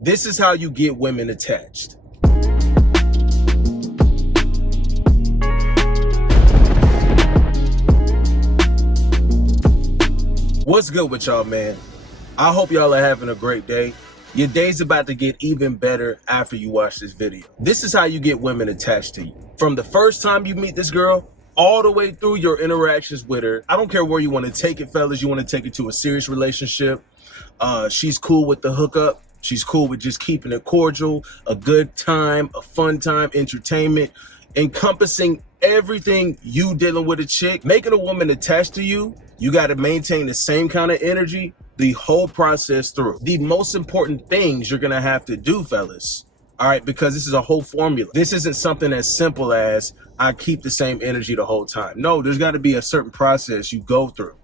This is how you get women attached. What's good with y'all, man? I hope y'all are having a great day. Your day's about to get even better after you watch this video. This is how you get women attached to you. From the first time you meet this girl, all the way through your interactions with her. I don't care where you want to take it, fellas. You want to take it to a serious relationship. She's cool with the hookup. She's cool with just keeping it cordial, a good time, a fun time, entertainment, encompassing everything you dealing with a chick. Making a woman attached to you, you got to maintain the same kind of energy the whole process through. The most important things you're going to have to do, fellas, all right, because this is a whole formula. This isn't something as simple as I keep the same energy the whole time. No, there's got to be a certain process you go through,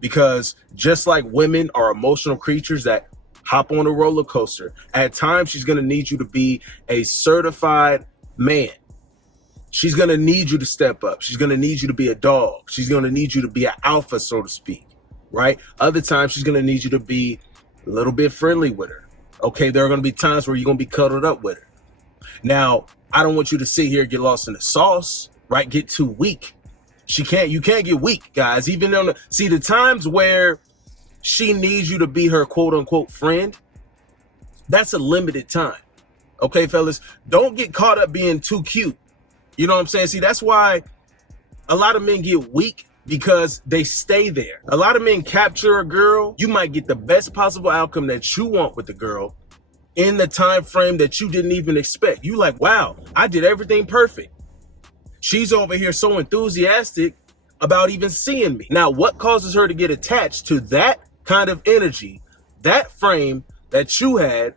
because just like women are emotional creatures that hop on a roller coaster, at times she's going to need you to be a certified man. She's going to need you to step up. She's going to need you to be a dog. She's going to need you to be an alpha, so to speak, right? Other times she's going to need you to be a little bit friendly with her. Okay, there are going to be times where you're going to be cuddled up with her. Now, I don't want you to sit here and get lost in the sauce, right? Get too weak. You can't get weak, guys. Even on the times where she needs you to be her quote unquote friend, that's a limited time. Okay, fellas, don't get caught up being too cute. You know what I'm saying? See, that's why a lot of men get weak, because they stay there. A lot of men capture a girl. You might get the best possible outcome that you want with the girl in the time frame that you didn't even expect. You like, wow, I did everything perfect. She's over here so enthusiastic about even seeing me. Now, what causes her to get attached to that kind of energy, that frame that you had,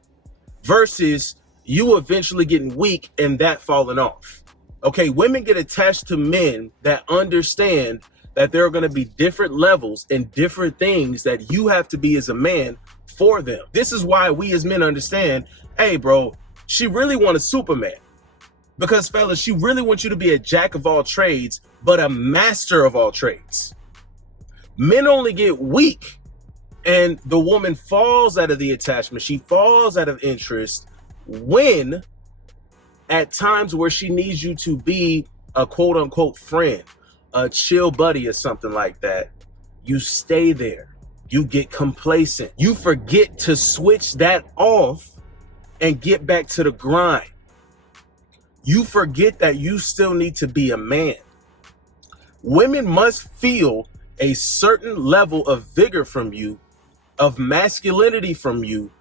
versus you eventually getting weak and that falling off? Okay, women get attached to men that understand that there are going to be different levels and different things that you have to be as a man for them. This is why we as men understand, hey, bro, she really wants a Superman. Because, fellas, she really wants you to be a jack of all trades, but a master of all trades. Men only get weak and the woman falls out of the attachment. She falls out of interest when at times where she needs you to be a quote unquote friend, a chill buddy or something like that. You stay there. You get complacent. You forget to switch that off and get back to the grind. You forget that you still need to be a man. Women must feel a certain level of vigor from you, of masculinity from you,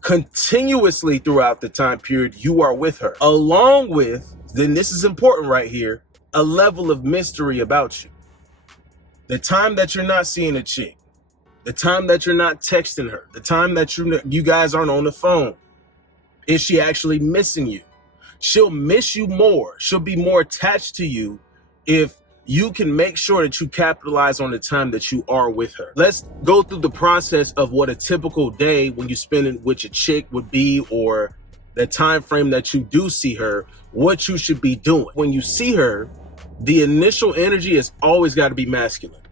continuously throughout the time period you are with her. Along with, then this is important right here, a level of mystery about you. The time that you're not seeing a chick, the time that you're not texting her, the time that you guys aren't on the phone, is she actually missing you? She'll miss you more. She'll be more attached to you if you can make sure that you capitalize on the time that you are with her. Let's go through the process of what a typical day when you spend it with your chick would be, or the time frame that you do see her, what you should be doing. When you see her, the initial energy has always got to be masculine.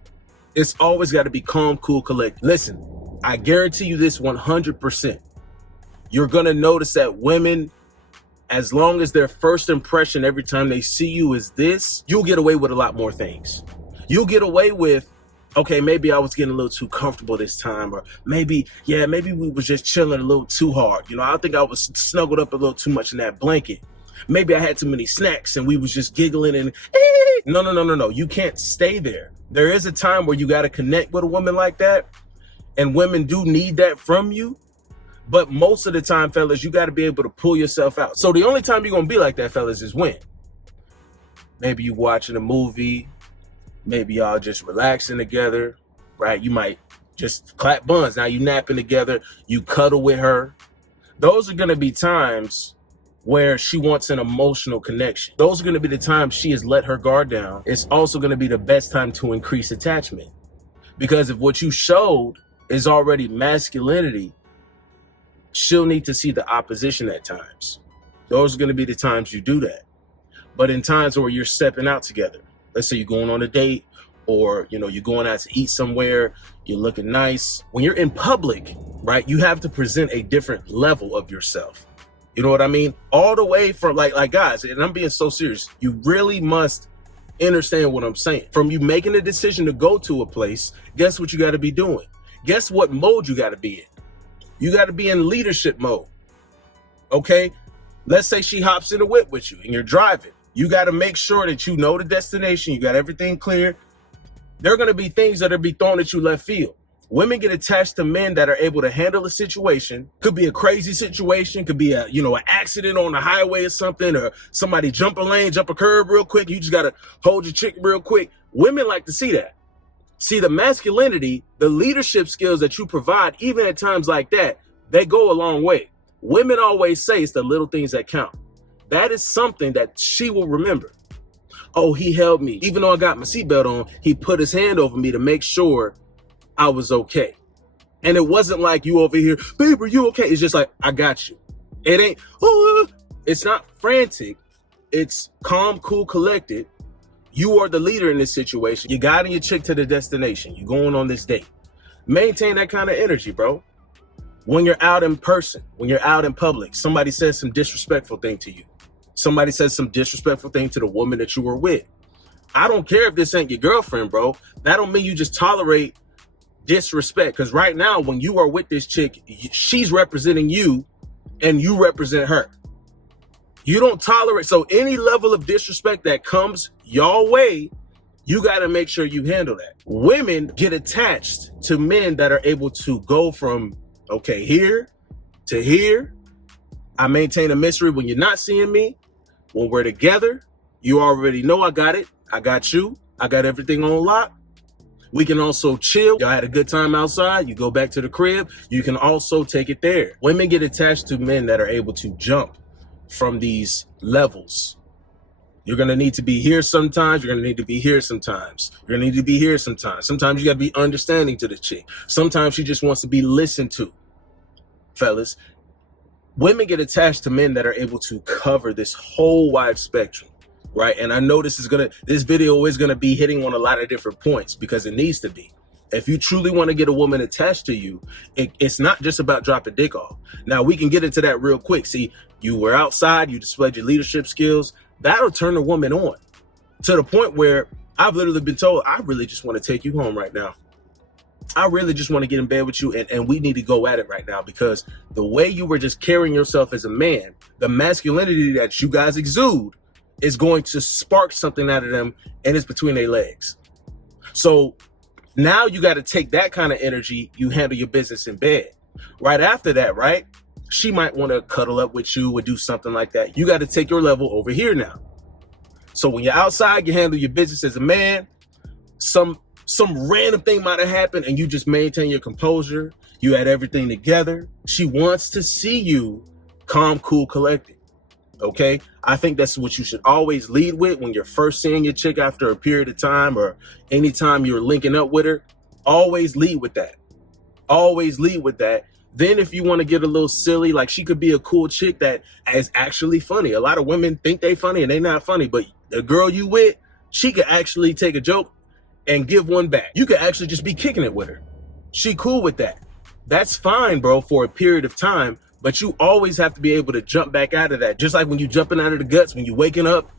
It's always got to be calm, cool, collected. Listen, I guarantee you this 100%. You're going to notice that women, as long as their first impression every time they see you is this, you'll get away with a lot more things. You'll get away with, okay, maybe I was getting a little too comfortable this time, or maybe we was just chilling a little too hard. You know, I think I was snuggled up a little too much in that blanket. Maybe I had too many snacks and we was just giggling and no. You can't stay there. There is a time where you got to connect with a woman like that, and women do need that from you. But most of the time, fellas, you got to be able to pull yourself out. So the only time you're going to be like that, fellas, is when maybe you watching a movie, maybe y'all just relaxing together, right? You might just clap buns. Now you napping together, you cuddle with her. Those are going to be times where she wants an emotional connection. Those are going to be the times she has let her guard down. It's also going to be the best time to increase attachment, because if what you showed is already masculinity, she'll need to see the opposition at times. Those are going to be the times you do that. But in times where you're stepping out together, let's say you're going on a date, or you're going out to eat somewhere, you're looking nice. When you're in public, right, you have to present a different level of yourself. You know what I mean? All the way from like guys, and I'm being so serious, you really must understand what I'm saying. From you making a decision to go to a place, guess what you got to be doing? Guess what mode you got to be in? You got to be in leadership mode. Okay? Let's say she hops in a whip with you and you're driving. You got to make sure that you know the destination. You got everything clear. There are going to be things that are be thrown at you left field. Women get attached to men that are able to handle a situation. Could be a crazy situation. Could be an accident on the highway or something, or somebody jump a lane, jump a curb real quick. You just got to hold your chick real quick. Women like to see that. See, the masculinity, the leadership skills that you provide, even at times like that, they go a long way. Women always say it's the little things that count. That is something that she will remember. Oh, he held me. Even though I got my seatbelt on, he put his hand over me to make sure I was okay. And it wasn't like you over here, babe, are you okay? It's just like, I got you. It ain't, it's not frantic. It's calm, cool, collected. You are the leader in this situation. You guiding your chick to the destination. You're going on this date. Maintain that kind of energy, bro. When you're out in person, when you're out in public, somebody says some disrespectful thing to you. Somebody says some disrespectful thing to the woman that you were with. I don't care if this ain't your girlfriend, bro. That don't mean you just tolerate disrespect. Because right now, when you are with this chick, she's representing you and you represent her. You don't tolerate. So any level of disrespect that comes your way, you got to make sure you handle that. Women get attached to men that are able to go from, okay, here to here. I maintain a mystery when you're not seeing me. When we're together, you already know I got it. I got you. I got everything on lock. We can also chill. Y'all had a good time outside. You go back to the crib. You can also take it there. Women get attached to men that are able to jump from these levels. You're going to need to be here sometimes. You're going to need to be here sometimes. You're going to need to be here sometimes. Sometimes you got to be understanding to the chick. Sometimes she just wants to be listened to. Fellas, women get attached to men that are able to cover this whole wide spectrum, right? And I know this video is going to be hitting on a lot of different points because it needs to be. If you truly want to get a woman attached to you, it's not just about dropping dick off. Now, we can get into that real quick. See, you were outside, you displayed your leadership skills. That'll turn the woman on to the point where I've literally been told, I really just want to take you home right now. I really just want to get in bed with you, and we need to go at it right now, because the way you were just carrying yourself as a man, the masculinity that you guys exude is going to spark something out of them, and it's between their legs. So now you got to take that kind of energy, you handle your business in bed. Right after that, right? She might want to cuddle up with you or do something like that. You got to take your level over here now. So when you're outside, you handle your business as a man. Some random thing might have happened and you just maintain your composure. You had everything together. She wants to see you calm, cool, collected. Okay? I think that's what you should always lead with when you're first seeing your chick after a period of time, or anytime you're linking up with her. Always lead with that. Always lead with that. Then if you want to get a little silly, like, she could be a cool chick that is actually funny. A lot of women think they funny and they not funny, but the girl you with, she could actually take a joke and give one back. You could actually just be kicking it with her. She cool with that. That's fine, bro, for a period of time, but you always have to be able to jump back out of that. Just like when you jumping out of the guts, when you waking up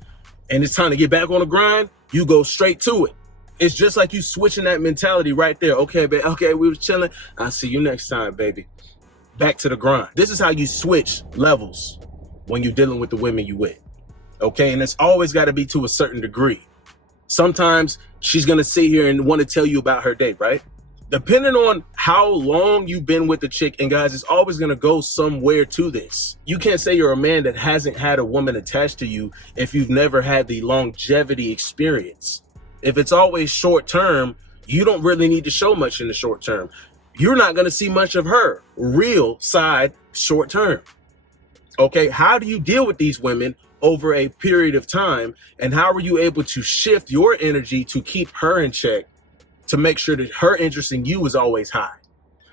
and it's time to get back on the grind, you go straight to it. It's just like you switching that mentality right there. Okay, babe, okay, we was chilling. I'll see you next time, baby. Back to the grind. This is how you switch levels when you're dealing with the women you with. Okay, and it's always got to be to a certain degree. Sometimes she's going to sit here and want to tell you about her day, right? Depending on how long you've been with the chick, and guys, it's always going to go somewhere to this. You can't say you're a man that hasn't had a woman attached to you if you've never had the longevity experience. If it's always short term, you don't really need to show much in the short term. You're not going to see much of her real side short term. Okay, how do you deal with these women over a period of time, and how are you able to shift your energy to keep her in check, to make sure that her interest in you is always high,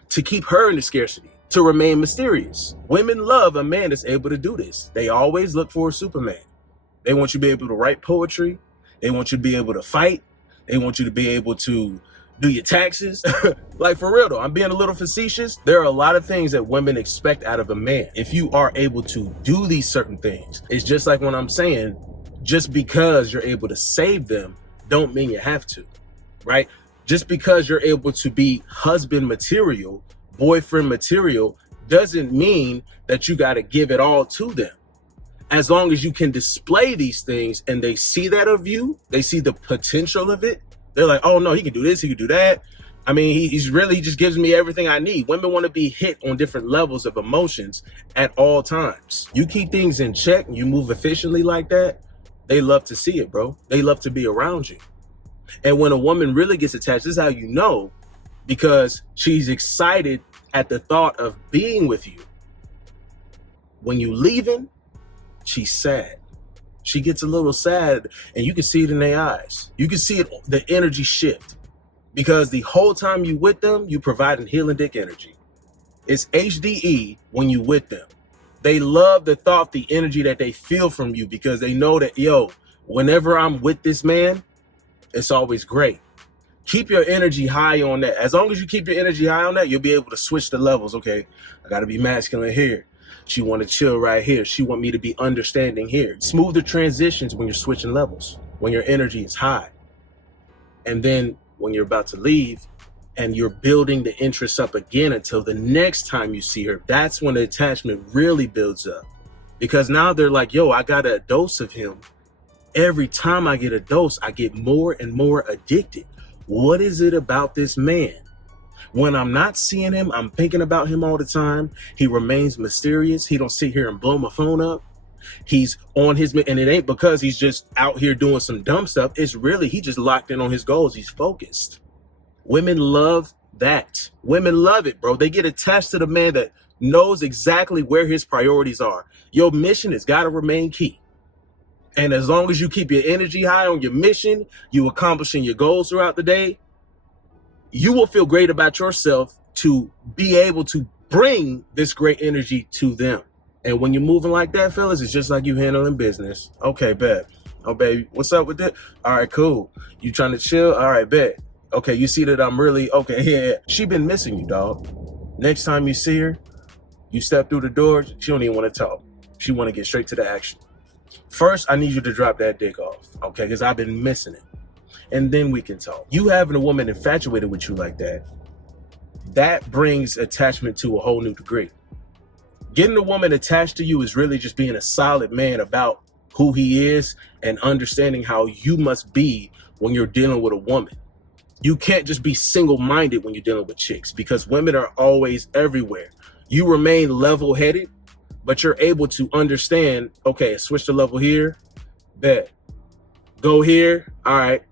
to keep her in the scarcity, to remain mysterious? Women love a man that's able to do this. They always look for a Superman. They want you to be able to write poetry. They want you to be able to fight. They want you to be able to do your taxes. Like, for real though, I'm being a little facetious. There are a lot of things that women expect out of a man. If you are able to do these certain things, it's just like when I'm saying, just because you're able to save them, don't mean you have to, right? Just because you're able to be husband material, boyfriend material, doesn't mean that you got to give it all to them. As long as you can display these things and they see that of you, they see the potential of it. They're like, oh no, he can do this, he can do that. I mean, he just gives me everything I need. Women want to be hit on different levels of emotions at all times. You keep things in check, you move efficiently like that, they love to see it, bro. They love to be around you. And when a woman really gets attached, this is how you know, because she's excited at the thought of being with you. When you leaving, she's sad. She gets a little sad, and you can see it in their eyes. You can see it, the energy shift, because the whole time you with them, you providing healing dick energy. It's HDE when you with them. They love the thought, the energy that they feel from you, because they know that, yo, whenever I'm with this man, it's always great. Keep your energy high on that. As long as you keep your energy high on that, you'll be able to switch the levels. Okay, I got to be masculine here. She want to chill right here. She want me to be understanding here. Smooth the transitions when you're switching levels, when your energy is high. And then when you're about to leave and you're building the interest up again until the next time you see her, that's when the attachment really builds up. Because now they're like, yo, I got a dose of him. Every time I get a dose, I get more and more addicted. What is it about this man? When I'm not seeing him, I'm thinking about him all the time. He remains mysterious. He don't sit here and blow my phone up. He's on his, and it ain't because he's just out here doing some dumb stuff. It's really, he just locked in on his goals. He's focused. Women love that. Women love it, bro. They get attached to the man that knows exactly where his priorities are. Your mission has got to remain key. And as long as you keep your energy high on your mission, you accomplishing your goals throughout the day, you will feel great about yourself to be able to bring this great energy to them. And when you're moving like that, fellas, it's just like you handling business. Okay, bet. Oh, baby, what's up with that? All right, cool. You trying to chill? All right, bet. Okay, you see that I'm really, okay, yeah. She been missing you, dog. Next time you see her, you step through the door, she don't even want to talk. She want to get straight to the action. First, I need you to drop that dick off, okay? Because I've been missing it. And then we can talk. You having a woman infatuated with you like that, that brings attachment to a whole new degree. Getting a woman attached to you is really just being a solid man about who he is and understanding how you must be when you're dealing with a woman. You can't just be single-minded when you're dealing with chicks, because women are always everywhere. You remain level-headed, but you're able to understand, okay, switch the level here, bet. Go here, all right.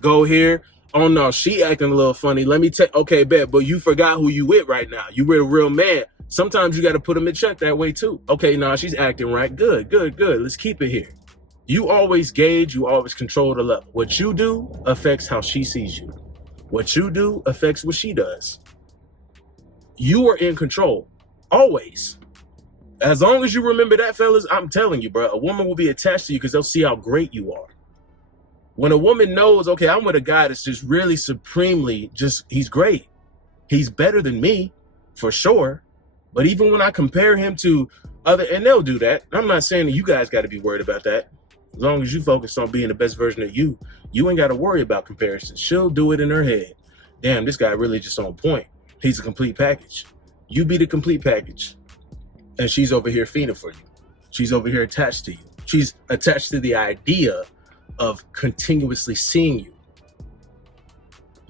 Go here. Oh no, she acting a little funny. Let me take, okay, bet, but you forgot who you with right now. You with a real man. Sometimes you got to put them in check that way too. Okay, nah, she's acting right. Good. Let's keep it here. You always gauge, you always control the level. What you do affects how she sees you. What you do affects what she does. You are in control, always. As long as you remember that, fellas, I'm telling you, bro, a woman will be attached to you because they'll see how great you are. When a woman knows, okay, I'm with a guy that's just really supremely he's great. He's better than me, for sure. But even when I compare him to other, and they'll do that. I'm not saying that you guys got to be worried about that. As long as you focus on being the best version of you, you ain't got to worry about comparisons. She'll do it in her head. Damn, this guy really just on point. He's a complete package. You be the complete package. And she's over here fiending for you. She's over here attached to you. She's attached to the idea of continuously seeing you.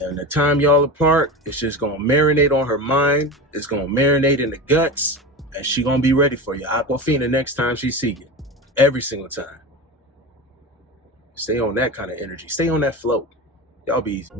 And the time y'all apart, it's just gonna marinate on her mind. It's gonna marinate in the guts, and she gonna be ready for you. Aquafina next time she see you. Every single time. Stay on that kind of energy. Stay on that float. Y'all be easy.